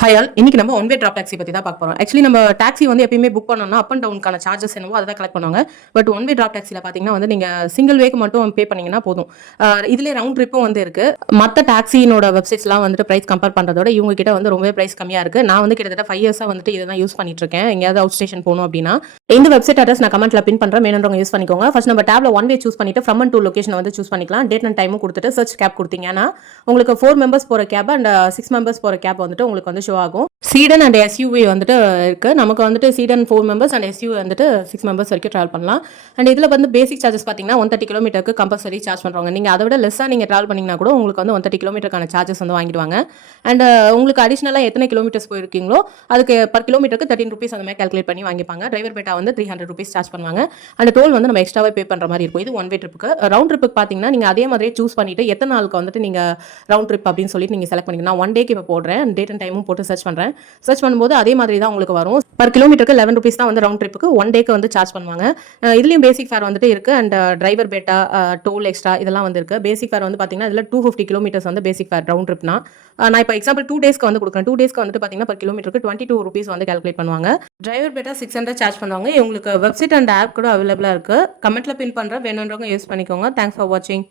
Hi all. இன்னைக்கு நம்ம one way drop taxi பத்தி தான் பார்க்க போறோம். ஆக்சுவலி நம்ம டாக்ஸி வந்து எப்பயுமே புக் பண்ணோம்னா அப் அண்ட் டவுனுக்கான சார்ஜஸ் என்னவோ அதை தான் கலெக்ட் பண்ணுவாங்க. பட் ஒன் வே டிராப் டாக்ஸில பார்த்தீங்கன்னா வந்து நீங்க சிங்கிள் வேக்கு மட்டும் பே பண்ணீங்கன்னா போதும். இதுலேயே ரவுண்ட் ட்ரிப்பும் வந்து இருக்கு. மற்ற டாக்ஸினோட வெப்சைட்ஸ்லாம் வந்துட்டு பிரைஸ் கம்பேர் பண்றதோட இவங்க கிட்ட வந்து ரொம்பவே பிரைஸ் கம்மியா இருக்கு. நான் வந்து கிட்டத்தட்ட 5 இயர்ஸா வந்துட்டு இதை தான் யூஸ் பண்ணிட்டு இருக்கேன். எங்கேயாவது அவுட் ஸ்டேஷன் போகணும் அப்படின்னா இந்த வெப்சைட் அட்ரஸ் நான் கமெண்ட்ல பின் பண்றேன். வேணுன்றவங்க யூஸ் பண்ணிக்கோங்க. ஃபர்ஸ்ட் நம்ம டேப்ல ஒன் வே சூஸ் பண்ணிட்டு ஃப்ரம் அண்ட் டூ லொகேஷன் வந்து சூஸ் பண்ணிக்கலாம். டேட் அண்ட் டைமும் கொடுத்துட்டு சர்ச் கேப் கொடுத்தீங்கன்னா உங்களுக்கு 4 மெம்பர்ஸ் போற கேப் அண்ட் 6 மெம்பர்ஸ் போற கேப் வந்துட்டு உங்களுக்கு வந்து ஷோ ஆகும். சீடன் அண்ட் எஸ்யூவி வந்துட்டு இருக்குது. நமக்கு வந்துட்டு சீடன் 4 மெம்பர்ஸ் அண்ட் எஸ்யூ வந்துட்டு 6 மெம்பர்ஸ் வரைக்கும் ட்ராவல் பண்ணலாம். அண்ட் இதில் வந்து பேசிக் சார்ஜஸ் பார்த்தீங்கன்னா 130 கிலோமீட்டருக்கு கம்பல்சரி சார்ஜ் பண்ணுறாங்க. நீங்கள் அதை விட லெஸ்ஸாக நீங்கள் ட்ராவல் பண்ணிங்கன்னா கூட உங்களுக்கு வந்து 130 கிலோமீட்டருக்கான சார்ஜஸ் வந்து வாங்கிடுவாங்க. அண்ட் உங்களுக்கு அடிஷனலாக எத்தனை கிலோமீட்டர்ஸ் போயிருக்கீங்களோ அதுக்கு பர் கிலோமீட்டருக்கு 13 ருபீஸ் அந்த மாதிரி கால்குலேட் பண்ணி வாங்கிப்பாங்க. டிரைவர் பேட்டா வந்து 300 ருபீஸ் சார்ஜ் பண்ணுவாங்க. அண்ட் டோல் வந்து நம்ம எக்ஸ்ட்ராவே பே பண்ணுற மாதிரி இருக்கும். இது ஒன் வே ட்ரிப்புக்கு. ரவுண்ட் ட்ரிப்புக்கு பார்த்தீங்கன்னா நீங்கள் அதே மாதிரியே சூஸ் பண்ணிட்டு எத்தனை நாளுக்கு வந்துட்டு நீங்கள் ரவுண்ட் ட்ரிப் அப்படின்னு சொல்லிட்டு நீங்கள் செலக்ட் பண்ணிக்கலாம். நான் ஒன் டேக்கு இப்போ போடுறேன். டேட் அண்ட் டைமும் போட்டு சர்ச் பண்ணுறேன். சர்ச் பண்ணும்போது அதே மாதிரி தான் உங்களுக்கு வரும். பர் கிலோமீட்டருக்கு 11 ருபீஸ் தான் வந்து ரவுண்ட் ட்ரிப்புக்கு ஒன் டேக்கு வந்து சார்ஜ் பண்ணுவாங்க. இதுலயும் பேசிக் ஃபேர் வந்துட்டு இருக்கு. And driver batta, toll extra இதெல்லாம் வந்து இருக்கு. பேசிக் ஃபேர் வந்து பாத்தீங்கன்னா இதுல 250 கிலோமீட்டர்ஸ் வந்து பேசிக் ஃபேர் ரவுண்ட் ட்ரிப்னா. நான் இப்போ எக்ஸாம்பிள் 2 டேஸ்க்கு வந்து கொடுக்குறேன். 2 டேஸ்க்கு வந்துட்டு பாத்தீங்கன்னா பர் கிலோமீட்டருக்கு 22 ருபீஸ் வந்து கால்குலேட் பண்ணுவாங்க. டிரைவர் பேட்டா 600 சார்ஜ் பண்ணுவாங்க. உங்களுக்கு வெப்சைட் அண்ட் ஆப் கூட அவைலபிளா இருக்கு. கமெண்ட்ல பின் பண்றேன். வேணுன்றவங்க யூஸ் பண்ணிக்கோங்க. தேங்க்ஸ் ஃபார் வாட்சிங்.